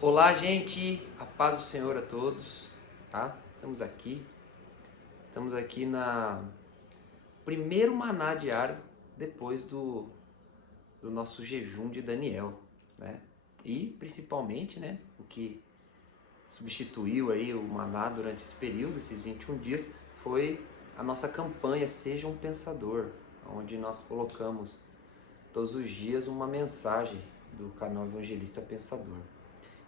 Olá, gente, a paz do Senhor a todos, tá? Estamos aqui na primeiro maná diário depois do nosso jejum de Daniel, né? E principalmente, né, o que substituiu aí o maná durante esse período, esses 21 dias, foi a nossa campanha Seja um Pensador, onde nós colocamos todos os dias uma mensagem do canal Evangelista Pensador.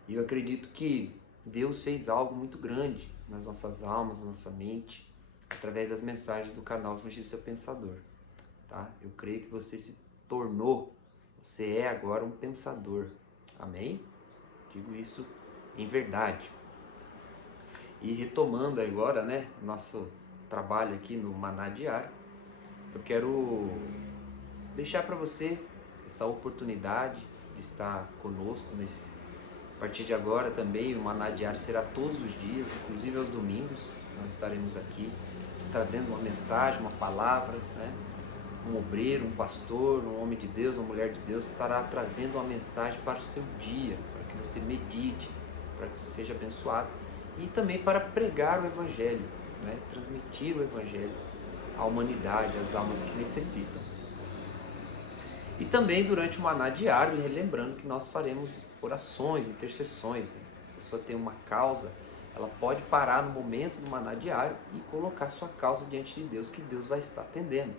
E eu acredito que Deus fez algo muito grande nas nossas almas, na nossa mente, através das mensagens do canal Evangelista Pensador. Tá? Eu creio que você é agora um pensador. Amém? Digo isso em verdade. E retomando agora, né, nosso trabalho aqui no Maná Diário, eu quero deixar para você essa oportunidade de estar conosco a partir de agora também o Maná Diário será todos os dias, inclusive aos domingos. Nós estaremos aqui trazendo uma mensagem, uma palavra, né? Um obreiro, um pastor, um homem de Deus, uma mulher de Deus estará trazendo uma mensagem para o seu dia, para que você medite, para que você seja abençoado e também para pregar o Evangelho, né? Transmitir o Evangelho à humanidade, às almas que necessitam. E também durante o Maná Diário, lembrando que nós faremos orações, intercessões. Né? A pessoa tem uma causa, ela pode parar no momento do Maná Diário e colocar sua causa diante de Deus, que Deus vai estar atendendo.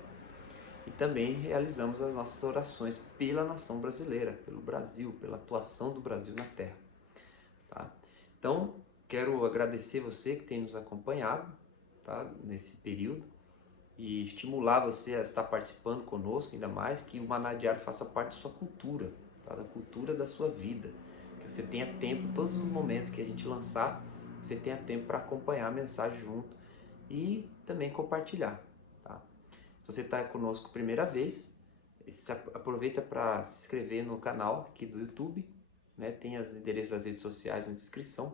E também realizamos as nossas orações pela nação brasileira, pelo Brasil, pela atuação do Brasil na Terra. Tá? Então, quero agradecer você que tem nos acompanhado, tá? Nesse período. E estimular você a estar participando conosco, ainda mais que o Maná Diário faça parte da sua cultura, tá? Da cultura da sua vida. Que você tenha tempo, todos os momentos que a gente lançar, você tenha tempo para acompanhar a mensagem junto e também compartilhar. Tá? Se você está conosco primeira vez, aproveita para se inscrever no canal aqui do YouTube, né? Tem os endereços das redes sociais na descrição.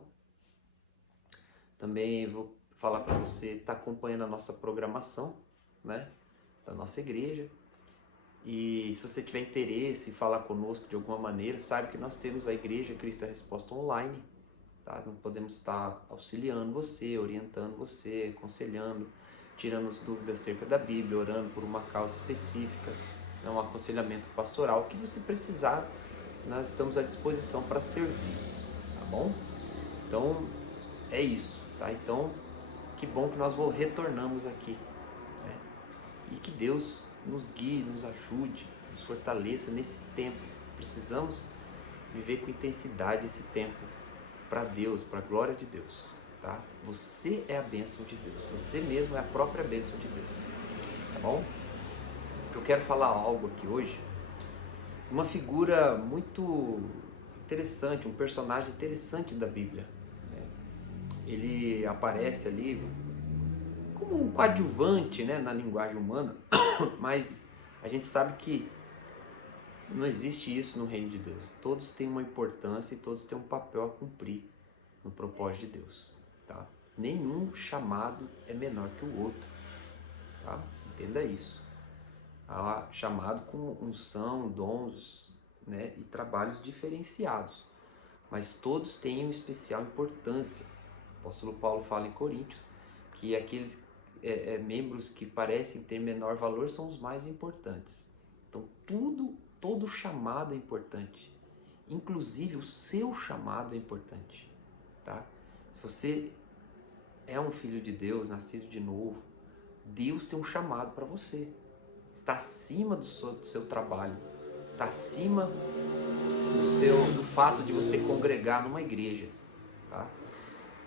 Também vou falar para você estar acompanhando a nossa programação, né, da nossa igreja. E se você tiver interesse em falar conosco de alguma maneira, saiba que nós temos a Igreja Cristo é a Resposta Online. Tá? Não podemos estar auxiliando você, orientando você, aconselhando, tirando as dúvidas acerca da Bíblia, orando por uma causa específica, é um aconselhamento pastoral. O que você precisar, nós estamos à disposição para servir, tá bom? Então, é isso, tá? Então, que bom que nós retornamos aqui, né? E que Deus nos guie, nos ajude, nos fortaleça nesse tempo. Precisamos viver com intensidade esse tempo para Deus, para a glória de Deus, tá? Você é a bênção de Deus, você mesmo é a própria bênção de Deus, tá bom? Eu quero falar algo aqui hoje, uma figura muito interessante, um personagem interessante da Bíblia, né? Ele aparece ali como um coadjuvante, né, na linguagem humana, mas a gente sabe que não existe isso no reino de Deus. Todos têm uma importância e todos têm um papel a cumprir no propósito de Deus, tá? Nenhum chamado é menor que o outro, tá? Entenda isso. Há chamado com unção, dons, né, e trabalhos diferenciados, mas todos têm uma especial importância. O apóstolo Paulo fala em Coríntios que aqueles membros que parecem ter menor valor são os mais importantes. Então todo chamado é importante, inclusive o seu chamado é importante, tá? Se você é um filho de Deus, nascido de novo, Deus tem um chamado para você. Está acima do seu trabalho, está acima do fato de você congregar numa igreja, tá?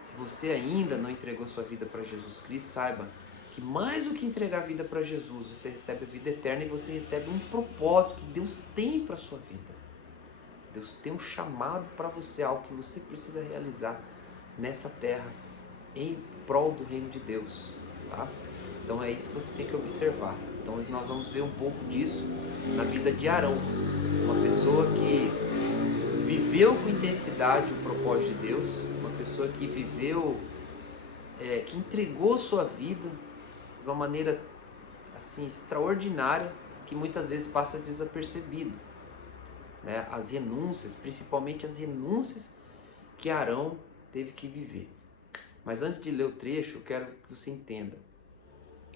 Se você ainda não entregou sua vida para Jesus Cristo, saiba que mais do que entregar a vida para Jesus, você recebe a vida eterna e você recebe um propósito que Deus tem para a sua vida. Deus tem um chamado para você, algo que você precisa realizar nessa terra em prol do reino de Deus, tá? Então é isso que você tem que observar. Então nós vamos ver um pouco disso na vida de Arão, uma pessoa que viveu com intensidade o propósito de Deus, uma pessoa que viveu, que entregou sua vida de uma maneira assim extraordinária, que muitas vezes passa desapercebido, né? As renúncias, principalmente as renúncias que Arão teve que viver. Mas antes de ler o trecho, eu quero que você entenda.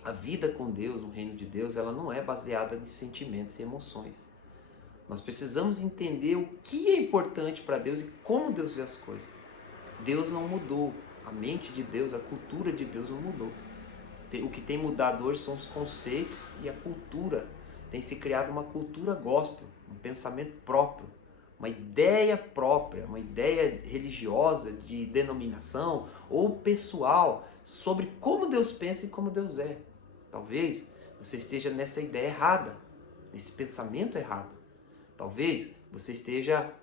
A vida com Deus, no reino de Deus, ela não é baseada em sentimentos e emoções. Nós precisamos entender o que é importante para Deus e como Deus vê as coisas. Deus não mudou. A mente de Deus, a cultura de Deus não mudou. O que tem mudado hoje são os conceitos e a cultura. Tem se criado uma cultura gospel, um pensamento próprio, uma ideia própria, uma ideia religiosa de denominação ou pessoal sobre como Deus pensa e como Deus é. Talvez você esteja nessa ideia errada, nesse pensamento errado. Talvez você esteja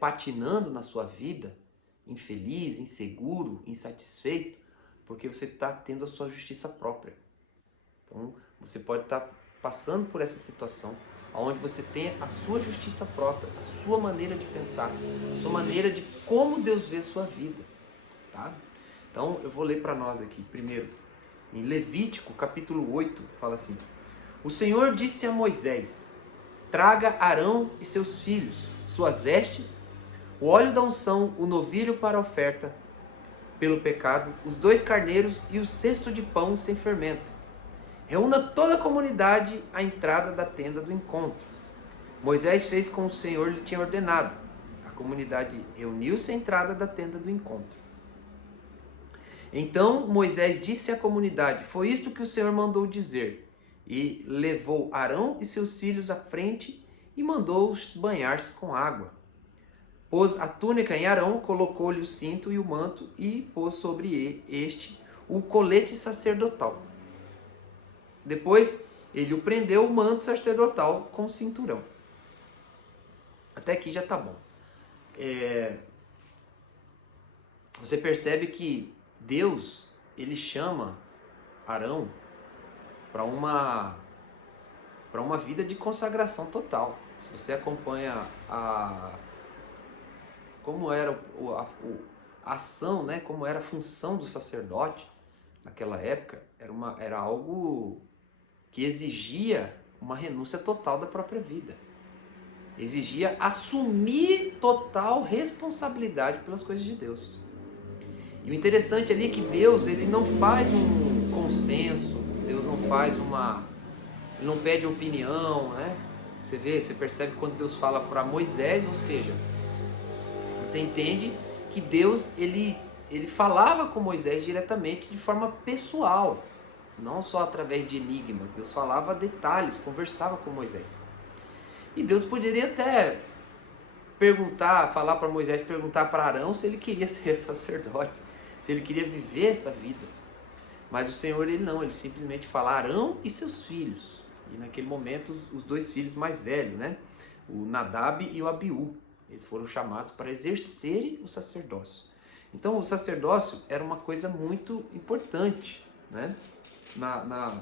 patinando na sua vida, infeliz, inseguro, insatisfeito, porque você está tendo a sua justiça própria. Então, você pode estar passando por essa situação, onde você tem a sua justiça própria, a sua maneira de pensar, a sua maneira de como Deus vê a sua vida. Tá? Então, eu vou ler para nós aqui, primeiro, em Levítico, capítulo 8, fala assim: O Senhor disse a Moisés: Traga Arão e seus filhos, suas vestes, o óleo da unção, o novilho para a oferta pelo pecado, os 2 carneiros e o cesto de pão sem fermento. Reúna toda a comunidade à entrada da tenda do encontro. Moisés fez como o Senhor lhe tinha ordenado. A comunidade reuniu-se à entrada da tenda do encontro. Então Moisés disse à comunidade: Foi isto que o Senhor mandou dizer. E levou Arão e seus filhos à frente e mandou-os banhar-se com água. Pôs a túnica em Arão, colocou-lhe o cinto e o manto e pôs sobre este o colete sacerdotal. Depois ele o prendeu o manto sacerdotal com o cinturão. Até aqui já está bom. Você percebe que Deus, ele chama Arão para uma vida de consagração total. Se você acompanha como era a ação, né, como era a função do sacerdote naquela época, era algo que exigia uma renúncia total da própria vida. Exigia assumir total responsabilidade pelas coisas de Deus. E o interessante ali é que Deus, ele não faz um consenso, Deus não faz ele não pede opinião, né? Você percebe quando Deus fala para Moisés, ou seja, você entende que Deus, ele falava com Moisés diretamente, de forma pessoal, não só através de enigmas. Deus falava detalhes, conversava com Moisés. E Deus poderia até falar para Moisés, perguntar para Arão se ele queria ser sacerdote, se ele queria viver essa vida. Mas o Senhor, ele simplesmente fala Arão e seus filhos. E naquele momento, os 2 filhos mais velhos, né? O Nadab e o Abiú. Eles foram chamados para exercerem o sacerdócio. Então, o sacerdócio era uma coisa muito importante, né? Na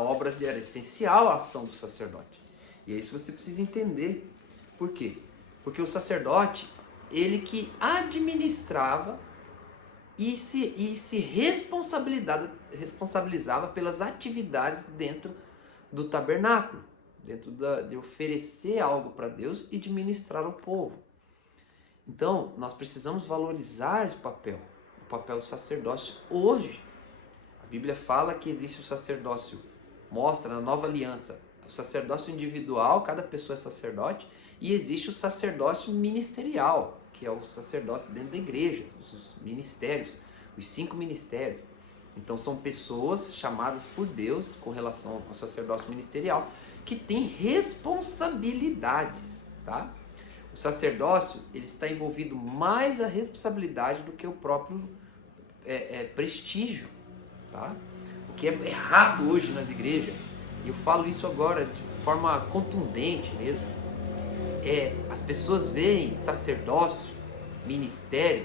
obra, era essencial a ação do sacerdote. E é isso que você precisa entender. Por quê? Porque o sacerdote, ele que administrava e se responsabilizava pelas atividades dentro do tabernáculo, dentro de oferecer algo para Deus e de ministrar ao povo. Então, nós precisamos valorizar esse papel, o papel do sacerdócio hoje. A Bíblia fala que existe o sacerdócio, mostra na nova aliança, o sacerdócio individual, cada pessoa é sacerdote, e existe o sacerdócio ministerial, que é o sacerdócio dentro da igreja, os ministérios, os 5 ministérios. Então são pessoas chamadas por Deus com relação ao sacerdócio ministerial, que têm responsabilidades, tá? O sacerdócio, ele está envolvido mais a responsabilidade do que o próprio prestígio, tá? O que é errado hoje nas igrejas, e eu falo isso agora de forma contundente mesmo, as pessoas veem sacerdócio, ministério,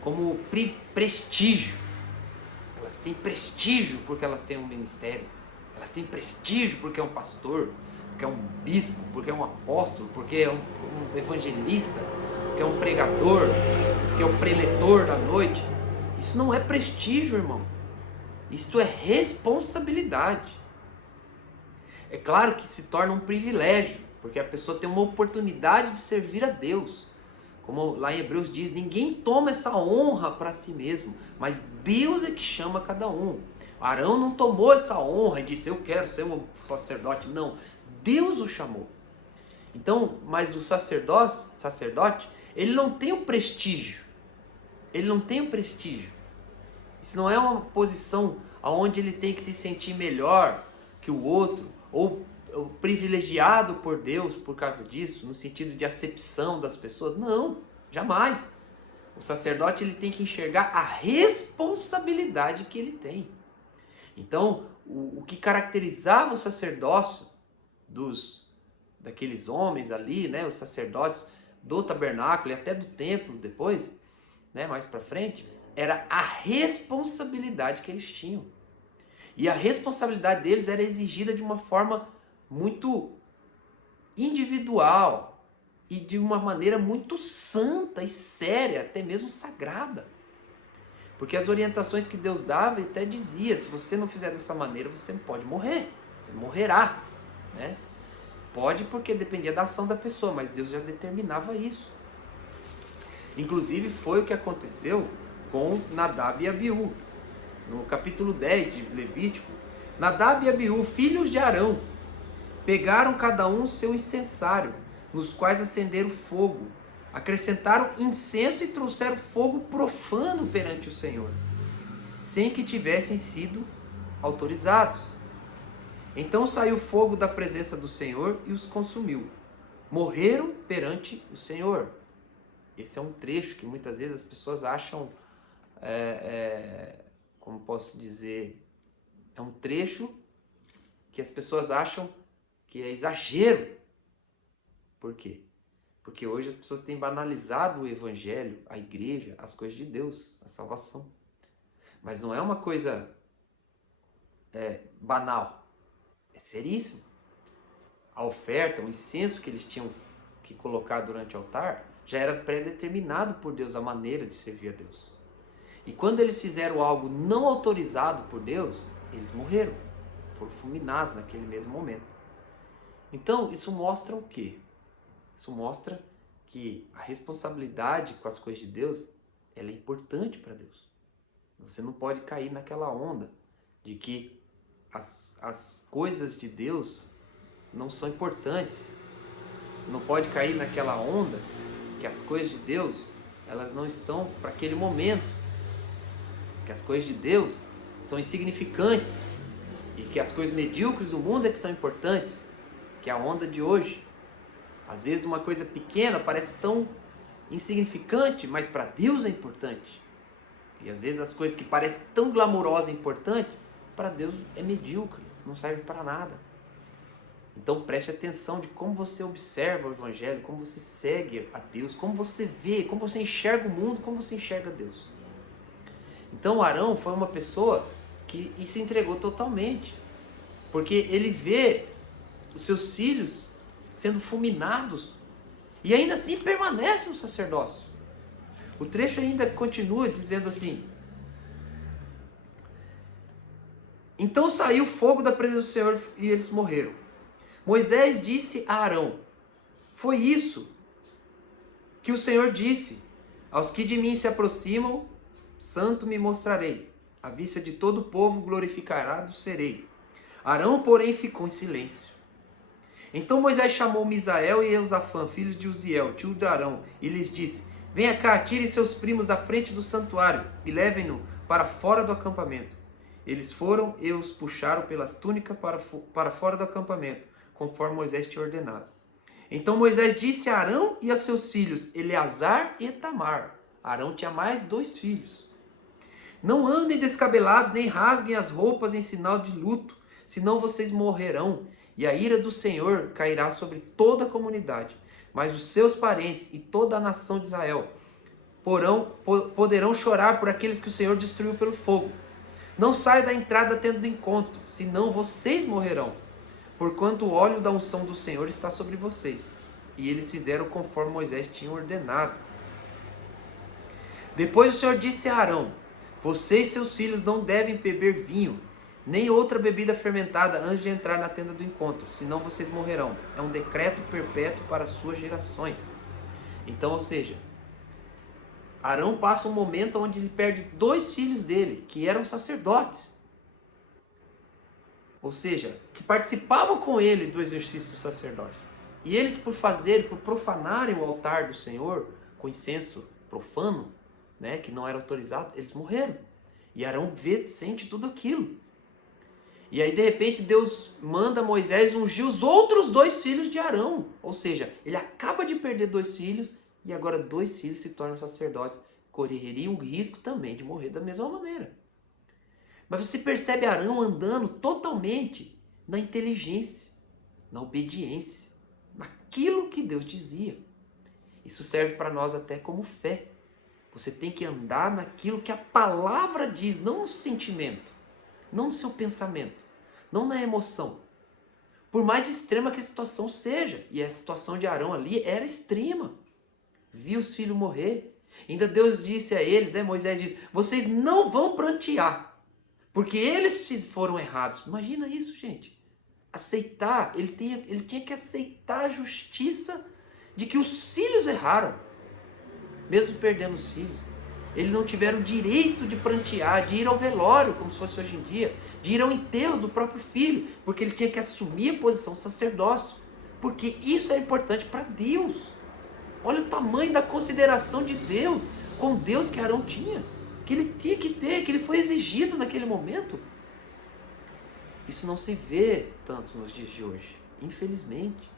como prestígio. Elas têm prestígio porque elas têm um ministério, elas têm prestígio porque é um pastor, porque é um bispo, porque é um apóstolo, porque é um evangelista, porque é um pregador, porque é um preletor da noite. Isso não é prestígio, irmão. Isso é responsabilidade. É claro que se torna um privilégio porque a pessoa tem uma oportunidade de servir a Deus. Como lá em Hebreus diz, ninguém toma essa honra para si mesmo, mas Deus é que chama cada um. Arão não tomou essa honra e disse, eu quero ser um sacerdote. Não, Deus o chamou. Então, mas o sacerdote, ele não tem o prestígio. Ele não tem o prestígio. Isso não é uma posição onde ele tem que se sentir melhor que o outro, ou privilegiado por Deus por causa disso, no sentido de acepção das pessoas. Não, jamais. O sacerdote ele tem que enxergar a responsabilidade que ele tem. Então, o que caracterizava o sacerdócio daqueles homens ali, né, os sacerdotes do tabernáculo e até do templo depois, né, mais para frente, era a responsabilidade que eles tinham. E a responsabilidade deles era exigida de uma forma muito individual e de uma maneira muito santa e séria, até mesmo sagrada. Porque as orientações que Deus dava, ele até dizia, se você não fizer dessa maneira, você pode morrer, você morrerá, né? Pode porque dependia da ação da pessoa, mas Deus já determinava isso. Inclusive foi o que aconteceu com Nadab e Abiú. No capítulo 10 de Levítico, Nadab e Abiú, filhos de Arão, pegaram cada um seu incensário, nos quais acenderam fogo, acrescentaram incenso e trouxeram fogo profano perante o Senhor, sem que tivessem sido autorizados. Então saiu fogo da presença do Senhor e os consumiu. Morreram perante o Senhor. Esse é um trecho que muitas vezes as pessoas acham, como posso dizer, é um trecho que as pessoas acham que é exagero. Por quê? Porque hoje as pessoas têm banalizado o evangelho, a igreja, as coisas de Deus, a salvação. Mas não é uma coisa banal, é seríssimo. A oferta, o incenso que eles tinham que colocar durante o altar, já era pré-determinado por Deus a maneira de servir a Deus. E quando eles fizeram algo não autorizado por Deus, eles morreram, foram fulminados naquele mesmo momento. Então, isso mostra o quê? Isso mostra que a responsabilidade com as coisas de Deus, ela é importante para Deus. Você não pode cair naquela onda de que as coisas de Deus não são importantes. Não pode cair naquela onda que as coisas de Deus, elas não estão para aquele momento. Que as coisas de Deus são insignificantes. E que as coisas medíocres do mundo é que são importantes. Que é a onda de hoje. Às vezes uma coisa pequena parece tão insignificante, mas para Deus é importante. E às vezes as coisas que parecem tão glamourosas e importantes, para Deus é medíocre, não serve para nada. Então preste atenção de como você observa o Evangelho, como você segue a Deus, como você vê, como você enxerga o mundo, como você enxerga Deus. Então Arão foi uma pessoa que se entregou totalmente, porque ele vê os seus filhos sendo fulminados e ainda assim permanece no sacerdócio. O trecho ainda continua dizendo assim: então saiu fogo da presença do Senhor e eles morreram. Moisés disse a Arão: foi isso que o Senhor disse: aos que de mim se aproximam, santo me mostrarei, à vista de todo o povo glorificado serei. Arão, porém, ficou em silêncio. Então Moisés chamou Misael e Eusafã, filhos de Uziel, tio de Arão, e lhes disse: venha cá, tirem seus primos da frente do santuário e levem-no para fora do acampamento. Eles foram e os puxaram pelas túnicas para fora do acampamento, conforme Moisés tinha ordenado. Então Moisés disse a Arão e a seus filhos, Eleazar e Itamar. Arão tinha mais 2 filhos. Não andem descabelados, nem rasguem as roupas em sinal de luto, senão vocês morrerão, e a ira do Senhor cairá sobre toda a comunidade. Mas os seus parentes e toda a nação de Israel poderão chorar por aqueles que o Senhor destruiu pelo fogo. Não saia da entrada tendo do encontro, senão vocês morrerão, porquanto o óleo da unção do Senhor está sobre vocês. E eles fizeram conforme Moisés tinha ordenado. Depois o Senhor disse a Arão: você e seus filhos não devem beber vinho, nem outra bebida fermentada antes de entrar na tenda do encontro, senão vocês morrerão. É um decreto perpétuo para as suas gerações. Então, ou seja, Arão passa um momento onde ele perde 2 filhos dele, que eram sacerdotes. Ou seja, que participavam com ele do exercício do sacerdócio. E eles, por profanarem o altar do Senhor, com incenso profano, né, que não era autorizado, eles morreram. E Arão sente tudo aquilo. E aí, de repente, Deus manda Moisés ungir os outros 2 filhos de Arão. Ou seja, ele acaba de perder 2 filhos e agora 2 filhos se tornam sacerdotes. Correriam o risco também de morrer da mesma maneira. Mas você percebe Arão andando totalmente na inteligência, na obediência, naquilo que Deus dizia. Isso serve para nós até como fé. Você tem que andar naquilo que a palavra diz, não no sentimento, não no seu pensamento, não na emoção. Por mais extrema que a situação seja, e a situação de Arão ali era extrema. Viu os filhos morrer. Ainda Deus disse a eles, Moisés disse, vocês não vão prantear, porque eles foram errados. Imagina isso, gente. Aceitar, ele tinha que aceitar a justiça de que os filhos erraram. Mesmo perdendo os filhos. Eles não tiveram o direito de prantear, de ir ao velório, como se fosse hoje em dia, de ir ao enterro do próprio filho, porque ele tinha que assumir a posição sacerdócio. Porque isso é importante para Deus. Olha o tamanho da consideração de Deus, com Deus que Arão tinha. Que ele tinha que ter, que ele foi exigido naquele momento. Isso não se vê tanto nos dias de hoje, infelizmente.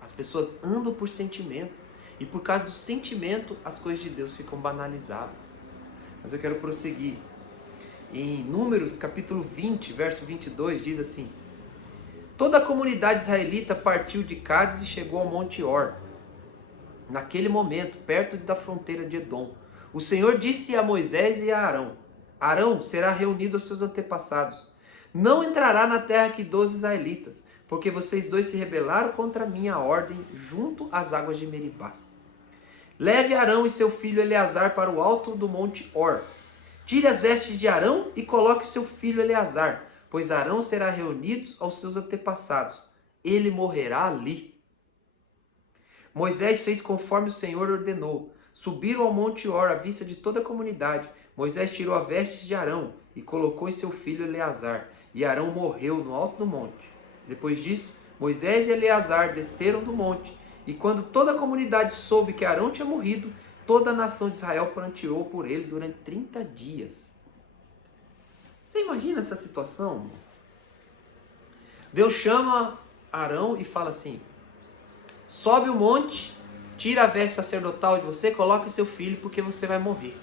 As pessoas andam por sentimento, e por causa do sentimento, as coisas de Deus ficam banalizadas. Mas eu quero prosseguir. Em Números, capítulo 20, verso 22, diz assim: toda a comunidade israelita partiu de Cádiz e chegou ao Monte Or. Naquele momento, perto da fronteira de Edom, o Senhor disse a Moisés e a Arão: Arão será reunido aos seus antepassados. Não entrará na terra que dos israelitas, porque vocês 2 se rebelaram contra a minha ordem junto às águas de Meribá. Leve Arão e seu filho Eleazar para o alto do Monte Or. Tire as vestes de Arão e coloque seu filho Eleazar, pois Arão será reunido aos seus antepassados. Ele morrerá ali. Moisés fez conforme o Senhor ordenou. Subiram ao Monte Or à vista de toda a comunidade. Moisés tirou a veste de Arão e colocou em seu filho Eleazar. E Arão morreu no alto do monte. Depois disso, Moisés e Eleazar desceram do monte. E quando toda a comunidade soube que Arão tinha morrido, toda a nação de Israel pranteou por ele durante 30 dias. Você imagina essa situação? Deus chama Arão e fala assim: sobe o monte, tira a veste sacerdotal de você, coloque seu filho, porque você vai morrer.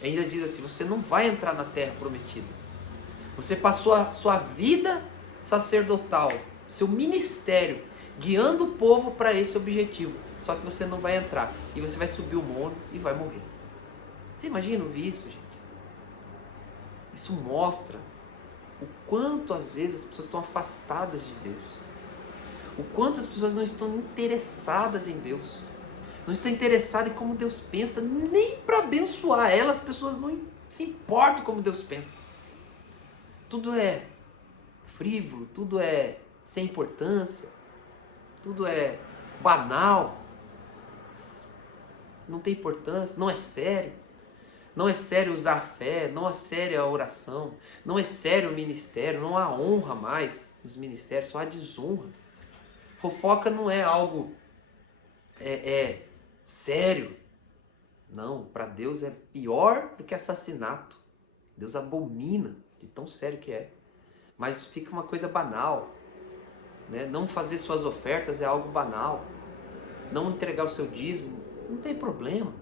Ainda diz assim: você não vai entrar na terra prometida. Você passou a sua vida sacerdotal, seu ministério, guiando o povo para esse objetivo. Só que você não vai entrar. E você vai subir o monte e vai morrer. Você imagina ouvir isso, gente? Isso mostra o quanto às vezes as pessoas estão afastadas de Deus. O quanto as pessoas não estão interessadas em Deus. Não estão interessadas em como Deus pensa, nem para abençoar elas. As pessoas não se importam como Deus pensa. Tudo é frívolo, tudo é sem importância, tudo é banal, não tem importância, não é sério. Não é sério usar a fé, não é sério a oração, não é sério o ministério, não há honra mais nos ministérios, só há desonra. Fofoca não é algo sério. Não, para Deus é pior do que assassinato. Deus abomina de tão sério que é. Mas fica uma coisa banal, né? Não fazer suas ofertas é algo banal. Não entregar o seu dízimo, não tem problema.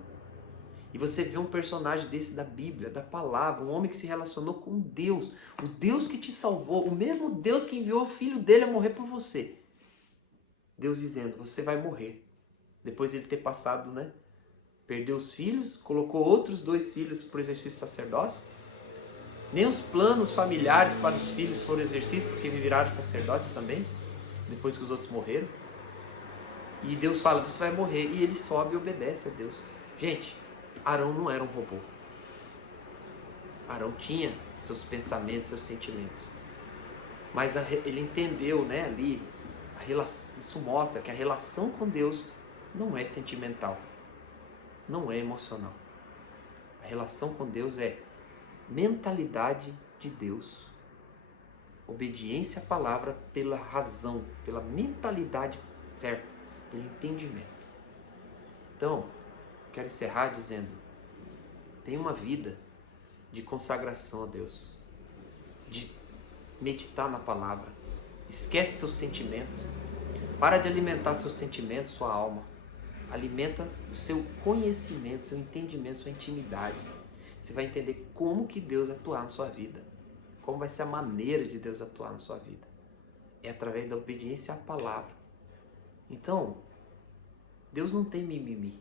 E você vê um personagem desse da Bíblia, da palavra, um homem que se relacionou com Deus, o Deus que te salvou, o mesmo Deus que enviou o filho dele a morrer por você. Deus dizendo: você vai morrer. Depois de ele ter passado, né? Perdeu os filhos, colocou outros 2 filhos para o exercício sacerdócio. Nem os planos familiares para os filhos foram exercícios, porque viraram sacerdotes também, depois que os outros morreram. E Deus fala: você vai morrer. E ele sobe e obedece a Deus. Gente, Arão não era um robô. Arão tinha seus pensamentos, seus sentimentos. Mas ele entendeu, né, ali, isso mostra que a relação com Deus não é sentimental, não é emocional. A relação com Deus é mentalidade de Deus. Obediência à palavra pela razão, pela mentalidade certa, pelo entendimento. Então, quero encerrar dizendo, tenha uma vida de consagração a Deus, de meditar na palavra. Esquece seus sentimentos, para de alimentar seus sentimentos, sua alma. Alimenta o seu conhecimento, seu entendimento, sua intimidade. Você vai entender como que Deus vai atuar na sua vida, como vai ser a maneira de Deus atuar na sua vida. É através da obediência à palavra. Então, Deus não tem mimimi.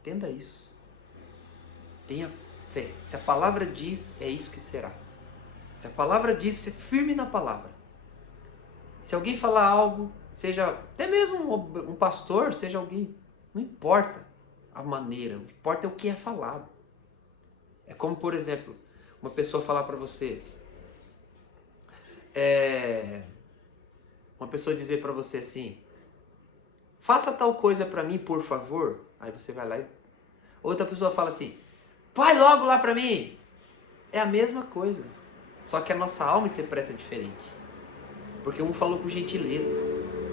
Entenda isso. Tenha fé. Se a palavra diz, é isso que será. Se a palavra diz, ser firme na palavra. Se alguém falar algo, seja até mesmo um pastor, seja alguém, não importa a maneira, o que importa é o que é falado. É como, por exemplo, uma pessoa falar para você, uma pessoa dizer para você assim, faça tal coisa para mim, por favor. Aí você vai lá e outra pessoa fala assim, vai logo lá para mim. É a mesma coisa, só que a nossa alma interpreta diferente. Porque um falou com gentileza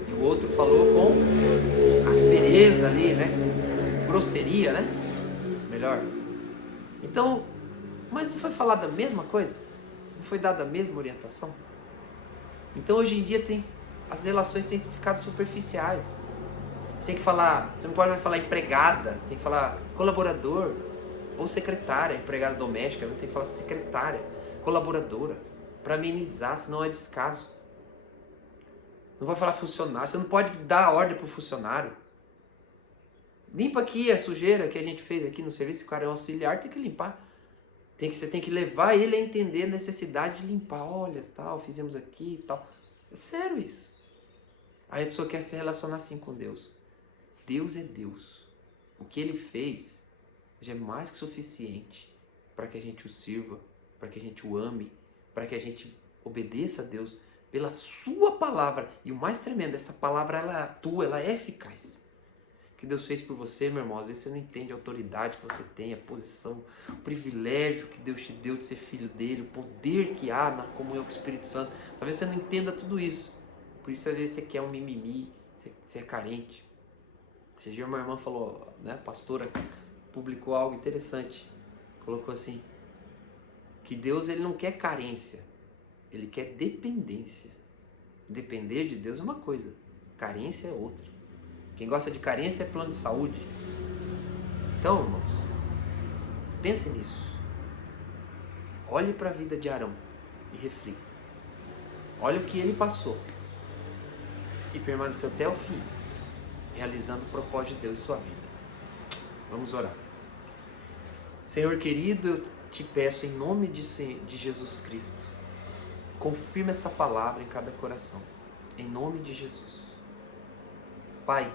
e o outro falou com aspereza ali, né? Grosseria, né? Melhor. Então, mas não foi falado a mesma coisa? Não foi dada a mesma orientação? Então hoje em dia as relações têm ficado superficiais. Você tem que falar, você não pode mais falar empregada, tem que falar colaborador ou secretária, empregada doméstica, tem que falar secretária, colaboradora, para amenizar, senão é descaso. Não vai falar funcionário, você não pode dar ordem para o funcionário. Limpa aqui a sujeira que a gente fez aqui no serviço, o cara é um auxiliar, tem que limpar. Você tem que levar ele a entender a necessidade de limpar. Olha, tal, fizemos aqui e tal. É sério isso. Aí a pessoa quer se relacionar assim com Deus. Deus é Deus. O que Ele fez já é mais que suficiente para que a gente o sirva, para que a gente o ame, para que a gente obedeça a Deus pela sua palavra. E o mais tremendo, essa palavra ela atua, ela é eficaz. O que Deus fez por você, meu irmão, às vezes você não entende a autoridade que você tem, a posição, o privilégio que Deus te deu de ser filho dele, o poder que há na comunhão com o Espírito Santo. Talvez você não entenda tudo isso. Por isso, às vezes, você quer um mimimi, você é carente. Esse dia uma irmã falou, né, a pastora publicou algo interessante. Colocou assim, que Deus ele não quer carência, Ele quer dependência. Depender de Deus é uma coisa, carência é outra. Quem gosta de carência é plano de saúde. Então, irmãos, pense nisso. Olhe para a vida de Arão e reflita. Olhe o que ele passou e permaneceu até o fim, realizando o propósito de Deus em sua vida. Vamos orar. Senhor querido, eu te peço em nome de Jesus Cristo, confirma essa palavra em cada coração, em nome de Jesus. Pai,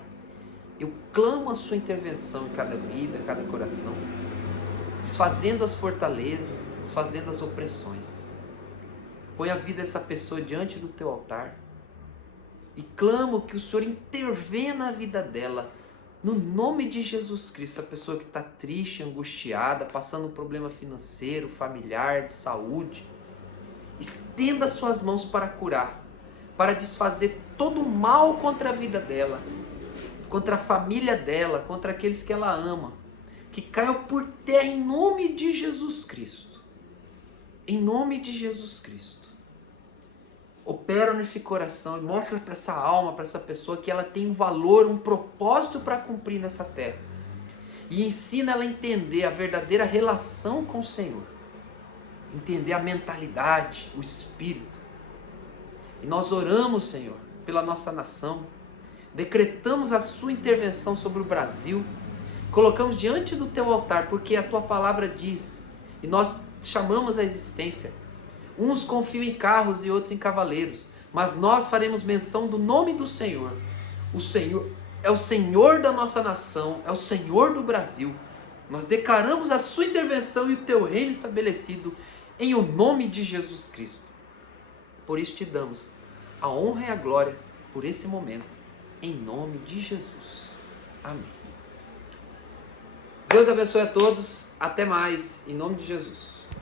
eu clamo a sua intervenção em cada vida, em cada coração, desfazendo as fortalezas, desfazendo as opressões. Põe a vida dessa pessoa diante do teu altar e clamo que o Senhor intervenha na vida dela, no nome de Jesus Cristo. Essa pessoa que está triste, angustiada, passando um problema financeiro, familiar, de saúde, estenda suas mãos para curar, para desfazer todo o mal contra a vida dela, contra a família dela, contra aqueles que ela ama, que caiam por terra em nome de Jesus Cristo. Em nome de Jesus Cristo. Opera nesse coração e mostra para essa alma, para essa pessoa que ela tem um valor, um propósito para cumprir nessa terra. E ensina ela a entender a verdadeira relação com o Senhor. Entender a mentalidade, o espírito. E nós oramos, Senhor, pela nossa nação. Decretamos a sua intervenção sobre o Brasil. Colocamos diante do teu altar, porque a tua palavra diz, e nós chamamos a existência. Uns confiam em carros e outros em cavaleiros, mas nós faremos menção do nome do Senhor. O Senhor é o Senhor da nossa nação, é o Senhor do Brasil. Nós declaramos a sua intervenção e o teu reino estabelecido em o nome de Jesus Cristo. Por isso te damos a honra e a glória por esse momento, em nome de Jesus. Amém. Deus abençoe a todos. Até mais, em nome de Jesus.